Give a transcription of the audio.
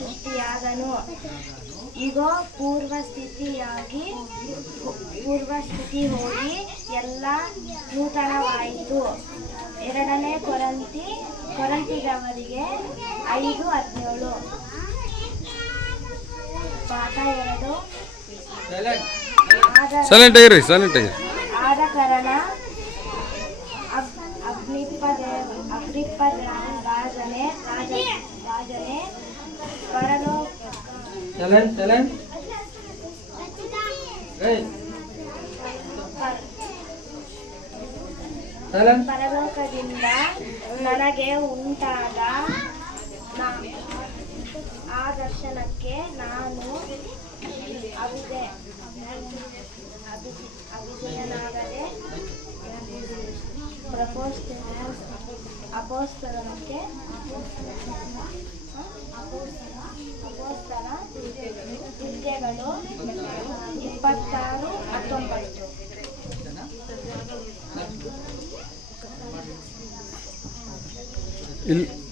ಸೃಷ್ಟಿಯಾದನು. ಇಗೋ ಪೂರ್ವಸ್ಥಿತಿ ಹೋಗಿ ಎಲ್ಲ ನೂತನವಾಯಿತು. 2 ಕೊರಿಂಥದವರಿಗೆ 5:17. ಪಾಠ 2. ಆದ ಕಾರಣ ಅಗ್ರಿಪ್ಪ ರಾಜನೇ ಪರಲೋಕದಿಂದ ನನಗೆ ಉಂಟಾದ ಆ ದರ್ಶನಕ್ಕೆ ನಾನು ಅವಿಧೇಯನಾಗದೆ ಅಪೊಸ್ತಲ ಕೃತ್ಯಗಳು 26:19.